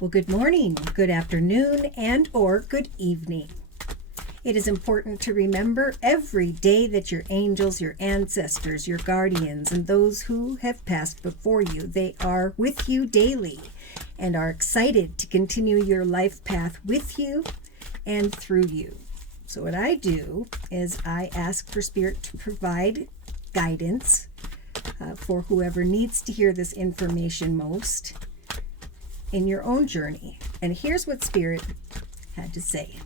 Well, good morning, good afternoon, and or good evening. It is important to remember every day that your angels, your ancestors, your guardians, and those who have passed before you, they are with you daily and are excited to continue your life path with you and through you. So what I do is I ask for Spirit to provide guidance for whoever needs to hear this information most in your own journey. And here's what Spirit had to say.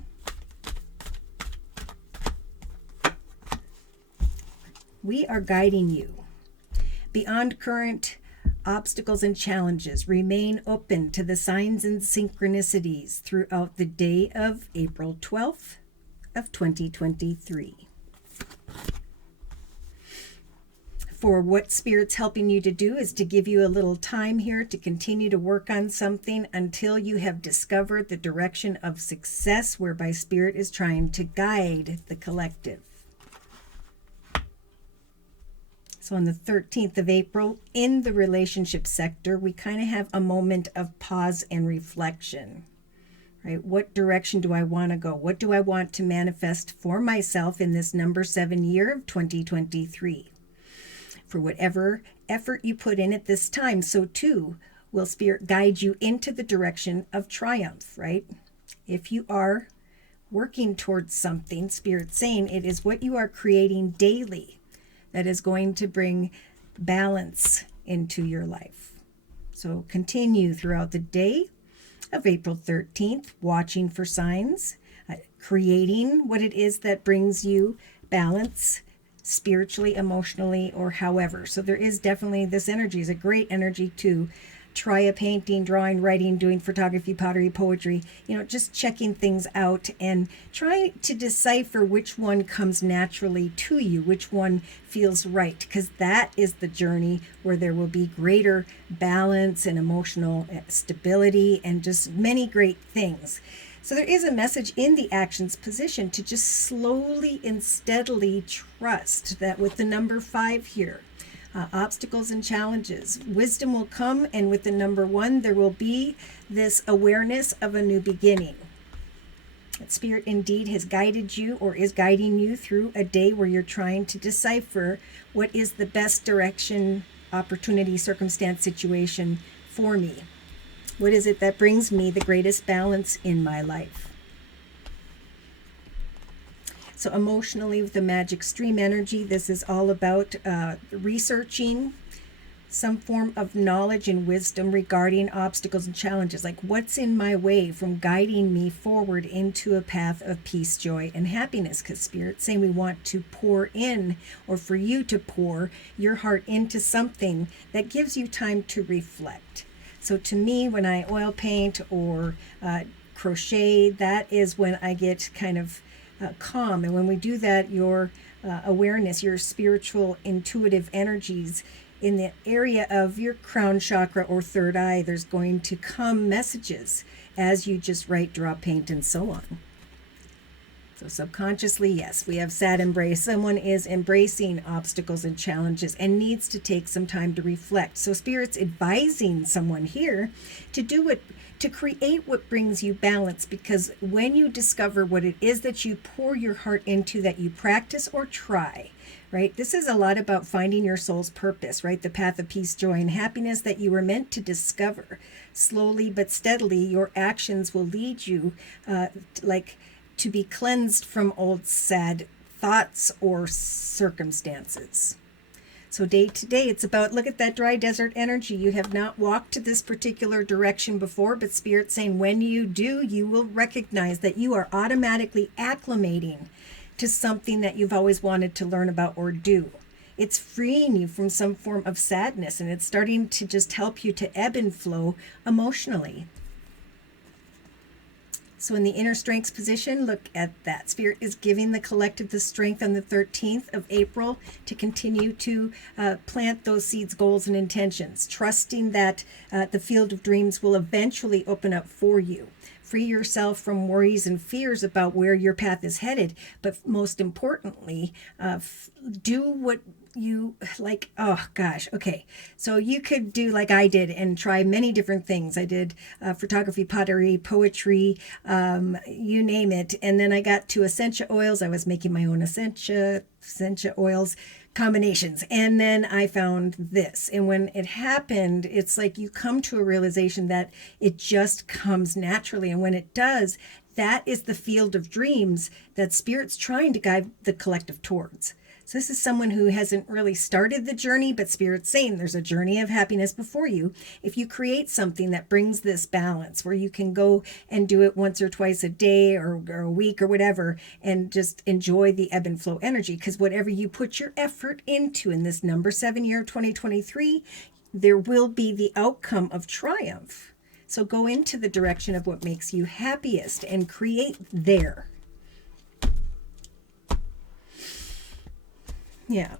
We are guiding you. Beyond current obstacles and challenges, remain open to the signs and synchronicities throughout the day of April 12th of 2023. For what Spirit's helping you to do is to give you a little time here to continue to work on something until you have discovered the direction of success whereby Spirit is trying to guide the collective. So on the 13th of April, in the relationship sector, we kind of have a moment of pause and reflection, right? What direction do I want to go? What do I want to manifest for myself in this number 7 year of 2023? For whatever effort you put in at this time, so too will Spirit guide you into the direction of triumph, right? If you are working towards something, Spirit's saying it is what you are creating daily that is going to bring balance into your life. So continue throughout the day of April 13th, watching for signs, creating what it is that brings you balance spiritually, emotionally, or however. So there is definitely, this energy is a great energy to try a painting, drawing, writing, doing photography, pottery, poetry, just checking things out and trying to decipher which one comes naturally to you, which one feels right, because that is the journey where there will be greater balance and emotional stability and just many great things. So there is a message in the actions position to just slowly and steadily trust that with the number 5 here, obstacles and challenges, wisdom will come, and with the number 1, there will be this awareness of a new beginning. That Spirit indeed has guided you or is guiding you through a day where you're trying to decipher what is the best direction, opportunity, circumstance, situation for me. What is it that brings me the greatest balance in my life? So emotionally, with the magic stream energy, this is all about researching some form of knowledge and wisdom regarding obstacles and challenges, like what's in my way from guiding me forward into a path of peace, joy, and happiness. Because Spirit's saying we want to pour in, or for you to pour your heart into something that gives you time to reflect. So to me, when I oil paint or crochet, that is when I get kind of calm. And when we do that, your awareness, your spiritual intuitive energies in the area of your crown chakra or third eye, there's going to come messages as you just write, draw, paint, and so on. So subconsciously, yes, we have sad embrace. Someone is embracing obstacles and challenges and needs to take some time to reflect. So Spirit's advising someone here to create what brings you balance, because when you discover what it is that you pour your heart into, that you practice or try, right? This is a lot about finding your soul's purpose, right? The path of peace, joy, and happiness that you were meant to discover. Slowly but steadily, your actions will lead you to be cleansed from old sad thoughts or circumstances. So day to day, it's about, look at that dry desert energy. You have not walked to this particular direction before, but Spirit's saying when you do, you will recognize that you are automatically acclimating to something that you've always wanted to learn about or do. It's freeing you from some form of sadness, and it's starting to just help you to ebb and flow emotionally. So in the inner strengths position, look at that. Spirit is giving the collective the strength on the 13th of April to continue to plant those seeds, goals, and intentions, trusting that the field of dreams will eventually open up for you. free yourself from worries and fears about where your path is headed. But most importantly, do what you like. Oh gosh. Okay. So you could do like I did and try many different things. I did photography, pottery, poetry, you name it. And then I got to essential oils. I was making my own essential oils combinations. And then I found this. And when it happened, it's like you come to a realization that it just comes naturally. And when it does, that is the field of dreams that Spirit's trying to guide the collective towards. So this is someone who hasn't really started the journey, but Spirit's saying there's a journey of happiness before you. If you create something that brings this balance where you can go and do it once or twice a day or a week or whatever, and just enjoy the ebb and flow energy, because whatever you put your effort into in this number 7 year 2023, there will be the outcome of triumph. So go into the direction of what makes you happiest and create there. Yeah.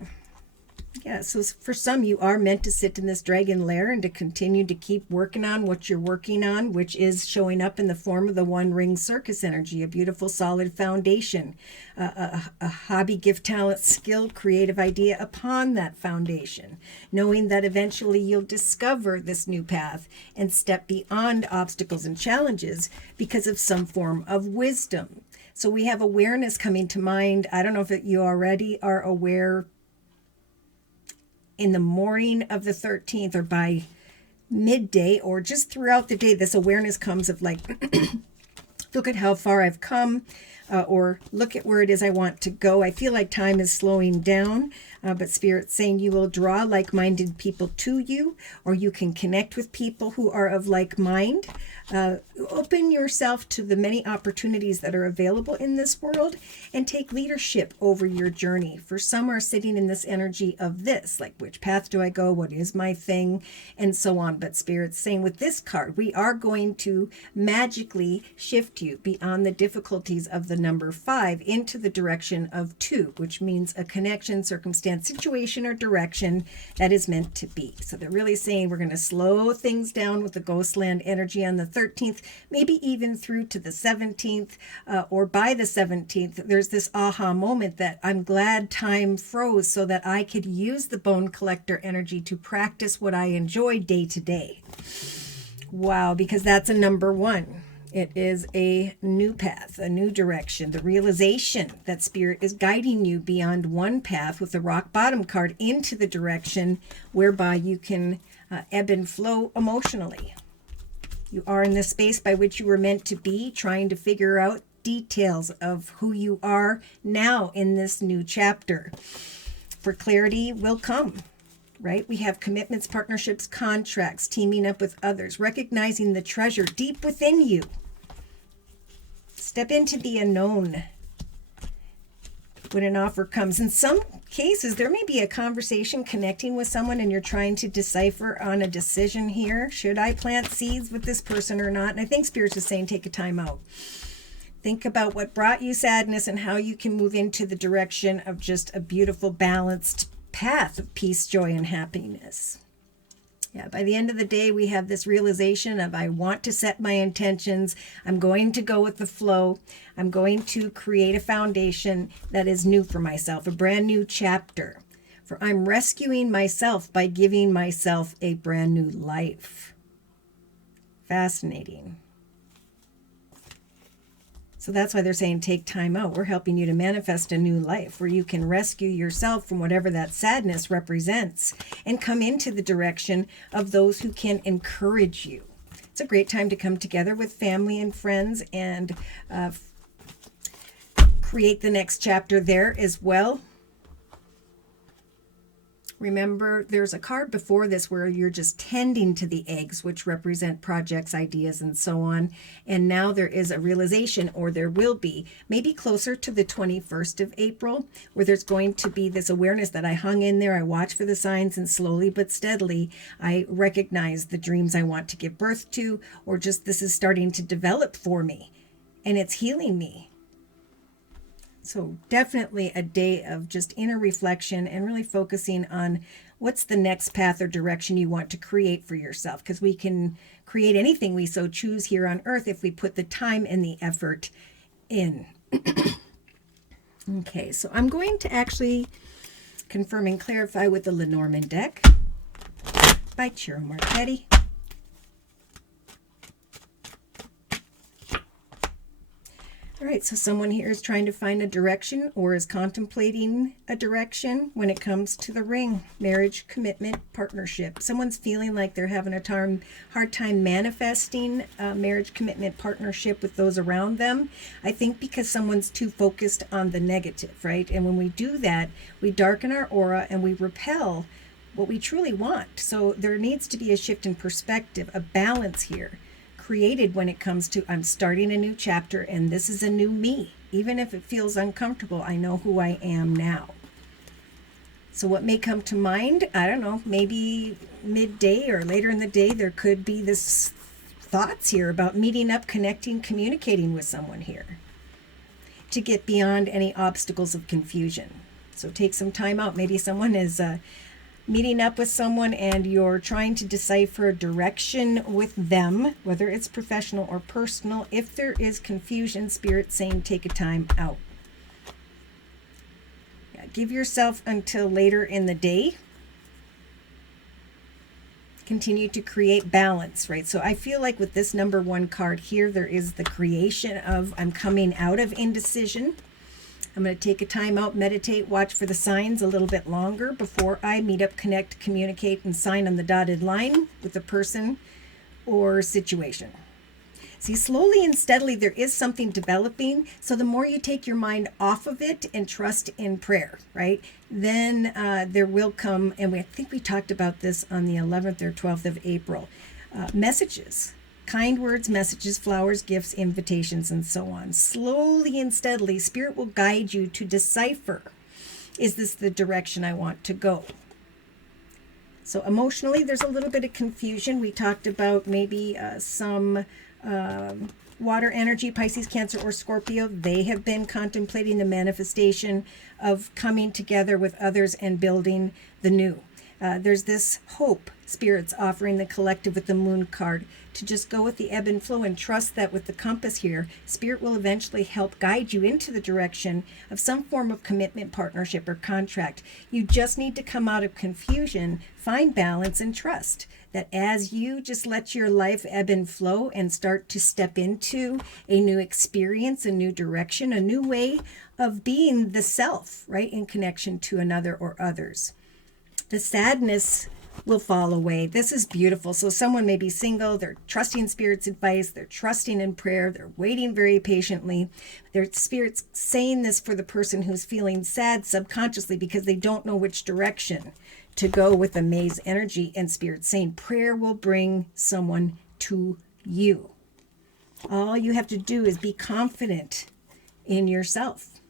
So for some, you are meant to sit in this dragon lair and to continue to keep working on what you're working on, which is showing up in the form of the one ring circus energy, a beautiful solid foundation, a hobby, gift, talent, skill, creative idea upon that foundation, knowing that eventually you'll discover this new path and step beyond obstacles and challenges because of some form of wisdom. So we have awareness coming to mind. I don't know if you already are aware in the morning of the 13th or by midday or just throughout the day, this awareness comes of like, look at how far I've come, or look at where it is I want to go. I feel like time is slowing down, but Spirit's saying you will draw like-minded people to you, or you can connect with people who are of like mind. Open yourself to the many opportunities that are available in this world and take leadership over your journey. For some are sitting in this energy of this, like which path do I go? What is my thing? And so on. But Spirit's saying with this card, we are going to magically shift you beyond the difficulties of the number 5 into the direction of 2, which means a connection, circumstance, situation, or direction that is meant to be. So they're really saying we're going to slow things down with the Ghostland energy on the 13th, maybe even through to the 17th, or by the 17th, there's this aha moment that I'm glad time froze so that I could use the bone collector energy to practice what I enjoy day to day. Wow, because that's a number 1. It is a new path, a new direction, the realization that Spirit is guiding you beyond one path with the rock bottom card into the direction whereby you can ebb and flow emotionally. You are in the space by which you were meant to be, trying to figure out details of who you are now in this new chapter. For clarity will come, right? We have commitments, partnerships, contracts, teaming up with others, recognizing the treasure deep within you. Step into the unknown when an offer comes. In some cases, there may be a conversation connecting with someone and you're trying to decipher on a decision here. Should I plant seeds with this person or not? And I think Spirit's is saying take a time out. Think about what brought you sadness and how you can move into the direction of just a beautiful, balanced path of peace, joy, and happiness. Yeah, by the end of the day, we have this realization of I want to set my intentions. I'm going to go with the flow. I'm going to create a foundation that is new for myself, a brand new chapter. For I'm rescuing myself by giving myself a brand new life. Fascinating. So that's why they're saying take time out. We're helping you to manifest a new life where you can rescue yourself from whatever that sadness represents and come into the direction of those who can encourage you. It's a great time to come together with family and friends and create the next chapter there as well. Remember, there's a card before this where you're just tending to the eggs, which represent projects, ideas, and so on. And now there is a realization, or there will be, maybe closer to the 21st of April, where there's going to be this awareness that I hung in there, I watch for the signs, and slowly but steadily, I recognize the dreams I want to give birth to, or just this is starting to develop for me, and it's healing me. So definitely a day of just inner reflection and really focusing on what's the next path or direction you want to create for yourself? Because we can create anything we so choose here on earth if we put the time and the effort in. Okay, so I'm going to actually confirm and clarify with the Lenormand deck by Ciro Marchetti. All right, so someone here is trying to find a direction or is contemplating a direction when it comes to the ring, marriage, commitment, partnership. Someone's feeling like they're having a hard time manifesting a marriage, commitment, partnership with those around them. I think because someone's too focused on the negative, right? And when we do that, we darken our aura and we repel what we truly want. So there needs to be a shift in perspective, a balance here created when it comes to I'm starting a new chapter and this is a new me. Even if it feels uncomfortable, I know who I am now. So what may come to mind, I don't know, maybe midday or later in the day, there could be this thoughts here about meeting up, connecting, communicating with someone here to get beyond any obstacles of confusion. So take some time out. Maybe someone is meeting up with someone and you're trying to decipher a direction with them, whether it's professional or personal. If there is confusion, Spirit's saying take a time out. Yeah, give yourself until later in the day. Continue to create balance, right? So I feel like with this number 1 card here, there is the creation of I'm coming out of indecision. I'm going to take a time out, meditate, watch for the signs a little bit longer before I meet up, connect, communicate, and sign on the dotted line with the person or situation. See, slowly and steadily, there is something developing. So the more you take your mind off of it and trust in prayer, right, then there will come, and I think we talked about this on the 11th or 12th of April, messages. Kind words, messages, flowers, gifts, invitations, and so on. Slowly and steadily, Spirit will guide you to decipher, is this the direction I want to go? So emotionally, there's a little bit of confusion. We talked about maybe some water energy, Pisces, Cancer, or Scorpio. They have been contemplating the manifestation of coming together with others and building the new. There's this hope Spirit's offering the collective with the Moon card to just go with the ebb and flow and trust that with the compass here, Spirit will eventually help guide you into the direction of some form of commitment, partnership, or contract. You just need to come out of confusion, find balance, and trust that as you just let your life ebb and flow and start to step into a new experience, a new direction, a new way of being the self, right, in connection to another or others. The sadness will fall away. This is beautiful. So someone may be single, they're trusting Spirit's advice, they're trusting in prayer, they're waiting very patiently. Their Spirit's saying this for the person who's feeling sad subconsciously because they don't know which direction to go with the maze energy, and Spirit's saying prayer will bring someone to you. All you have to do is be confident in yourself.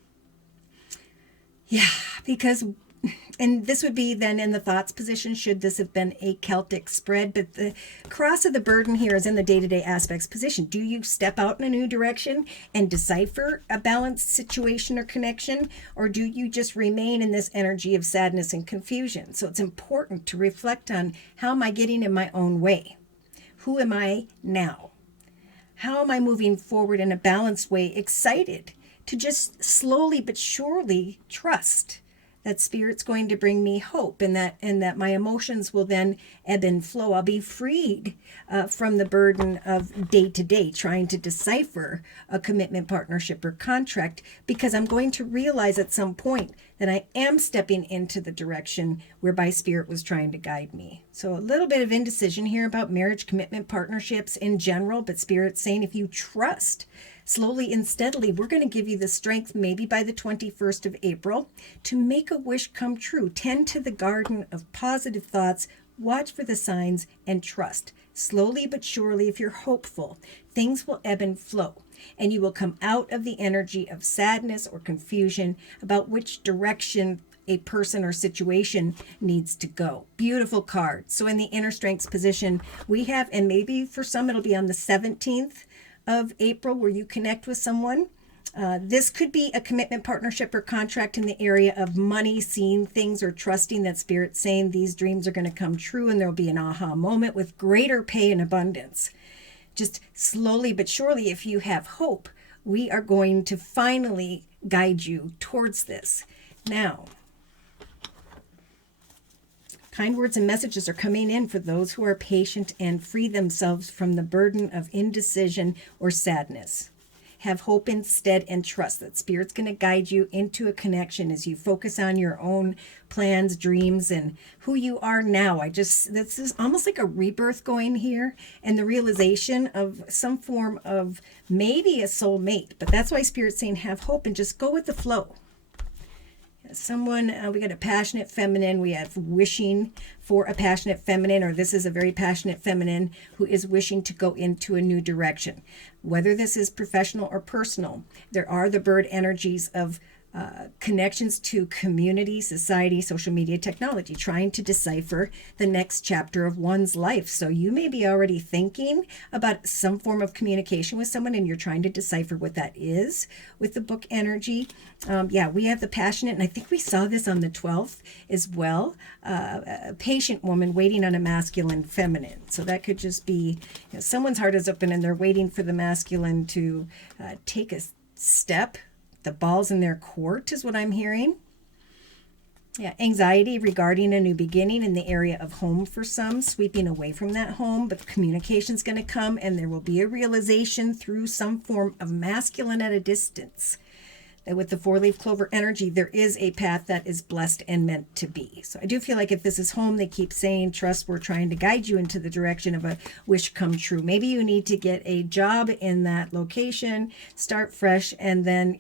Yeah, because and this would be then in the thoughts position should this have been a Celtic spread, but the cross of the burden here is in the day-to-day aspects position. Do you step out in a new direction and decipher a balanced situation or connection, or do you just remain in this energy of sadness and confusion? So it's important to reflect on, how am I getting in my own way? Who am I now? How am I moving forward in a balanced way, excited to just slowly but surely trust that Spirit's going to bring me hope, and that my emotions will then ebb and flow. I'll be freed from the burden of day to day trying to decipher a commitment, partnership, or contract, because I'm going to realize at some point that I am stepping into the direction whereby Spirit was trying to guide me. So a little bit of indecision here about marriage, commitment, partnerships in general, but Spirit's saying if you trust slowly and steadily, we're going to give you the strength, maybe by the 21st of April, to make a wish come true. Tend to the garden of positive thoughts, watch for the signs, and trust. Slowly but surely, if you're hopeful, things will ebb and flow, and you will come out of the energy of sadness or confusion about which direction a person or situation needs to go. Beautiful card. So in the inner strengths position, we have, and maybe for some it'll be on the 17th of April, where you connect with someone This could be a commitment, partnership, or contract in the area of money, seeing things, or trusting that Spirit's saying these dreams are going to come true and there'll be an aha moment with greater pay and abundance. Just slowly but surely, if you have hope, we are going to finally guide you towards this. Now, kind words and messages are coming in for those who are patient and free themselves from the burden of indecision or sadness. Have hope instead and trust that Spirit's going to guide you into a connection as you focus on your own plans, dreams, and who you are now. This is almost like a rebirth going here, and the realization of some form of maybe a soulmate. But that's why Spirit's saying have hope and just go with the flow. Someone, we got a passionate feminine. We have wishing for a passionate feminine, or this is a very passionate feminine who is wishing to go into a new direction. Whether this is professional or personal, there are the bird energies of connections to community, society, social media, technology, trying to decipher the next chapter of one's life. So you may be already thinking about some form of communication with someone and you're trying to decipher what that is with the book energy. We have the passionate, and I think we saw this on the 12th as well, a patient woman waiting on a masculine feminine. So that could just be, someone's heart is open and they're waiting for the masculine to take a step. The ball's in their court is what I'm hearing. Yeah, anxiety regarding a new beginning in the area of home for some, sweeping away from that home, but the communication's going to come and there will be a realization through some form of masculine at a distance. That with the 4-leaf clover energy, there is a path that is blessed and meant to be. So I do feel like if this is home, they keep saying, trust, we're trying to guide you into the direction of a wish come true. Maybe you need to get a job in that location, start fresh, and then,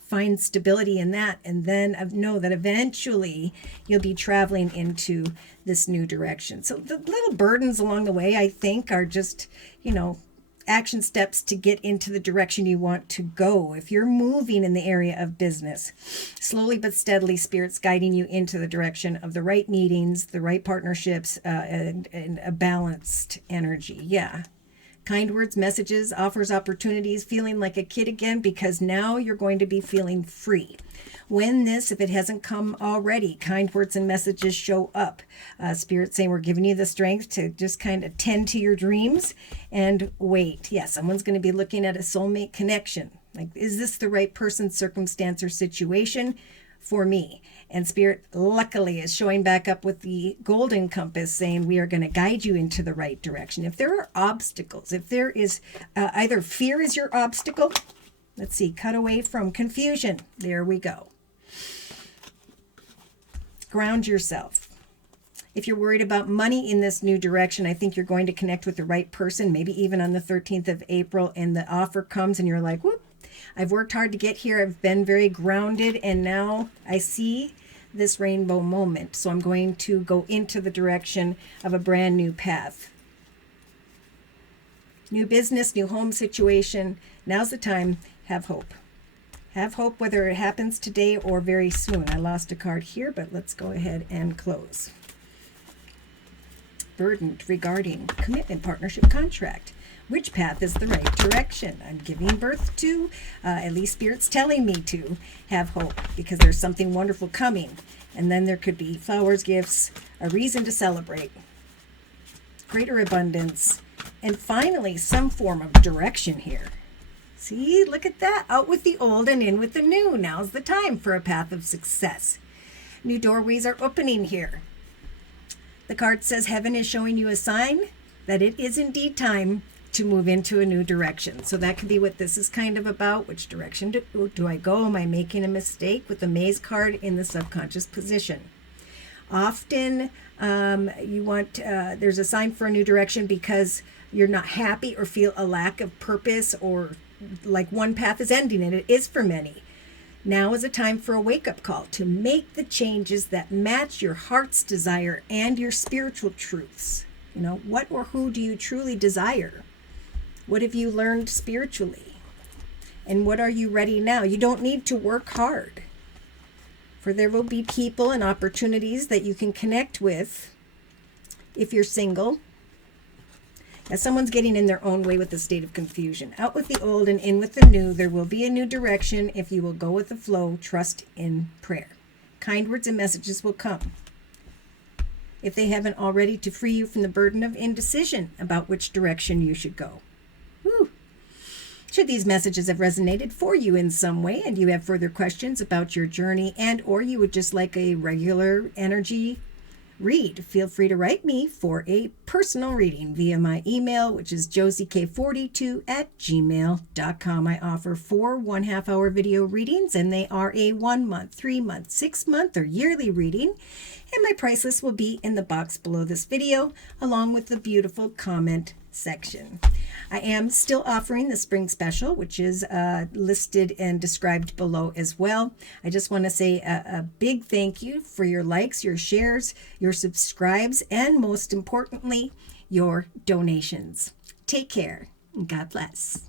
find stability in that, and then know that eventually you'll be traveling into this new direction. So the little burdens along the way, I think, are just, action steps to get into the direction you want to go. If you're moving in the area of business, slowly but steadily, Spirit's guiding you into the direction of the right meetings, the right partnerships, and a balanced energy. Yeah. Kind words, messages, offers, opportunities, feeling like a kid again, because now you're going to be feeling free. When this, if it hasn't come already, kind words and messages show up. Spirit saying we're giving you the strength to just kind of tend to your dreams and wait. Yeah, someone's going to be looking at a soulmate connection. Like, is this the right person, circumstance, or situation for me? And Spirit, luckily, is showing back up with the golden compass saying we are going to guide you into the right direction. If there are obstacles, if there is either fear is your obstacle, let's see, cut away from confusion. There we go. Ground yourself. If you're worried about money in this new direction, I think you're going to connect with the right person, maybe even on the 13th of April, and the offer comes and you're like, whoop, I've worked hard to get here. I've been very grounded, and now I see this rainbow moment. So I'm going to go into the direction of a brand new path. New business, new home situation. Now's the time. Have hope. Have hope whether it happens today or very soon. I lost a card here, but let's go ahead and close. Burdened regarding commitment, partnership, contract. Which path is the right direction? I'm giving birth to, at least Spirit's telling me to have hope, because there's something wonderful coming. And then there could be flowers, gifts, a reason to celebrate, greater abundance, and finally some form of direction here. See, look at that. Out with the old and in with the new. Now's the time for a path of success. New doorways are opening here. The card says heaven is showing you a sign that it is indeed time to move into a new direction. So that could be what this is kind of about. Which direction do I go? Am I making a mistake? With the maze card in the subconscious position. Often you want, there's a sign for a new direction because you're not happy or feel a lack of purpose, or like one path is ending, and it is for many. Now is a time for a wake-up call to make the changes that match your heart's desire and your spiritual truths. What or who do you truly desire? What have you learned spiritually? And what are you ready now? You don't need to work hard, for there will be people and opportunities that you can connect with if you're single. As someone's getting in their own way with the state of confusion. Out with the old and in with the new. There will be a new direction if you will go with the flow. Trust in prayer. Kind words and messages will come, if they haven't already, to free you from the burden of indecision about which direction you should go. Woo. Should these messages have resonated for you in some way and you have further questions about your journey and or you would just like a regular energy read, feel free to write me for a personal reading via my email, which is josiek42@gmail.com. I offer 4 1/2-hour video readings, and they are a 1 month, 3 month, 6 month, or yearly reading. And my price list will be in the box below this video, along with the beautiful comment section. I am still offering the spring special, which is listed and described below as well. I just want to say a big thank you for your likes, your shares, your subscribes, and most importantly, your donations. Take care and God bless.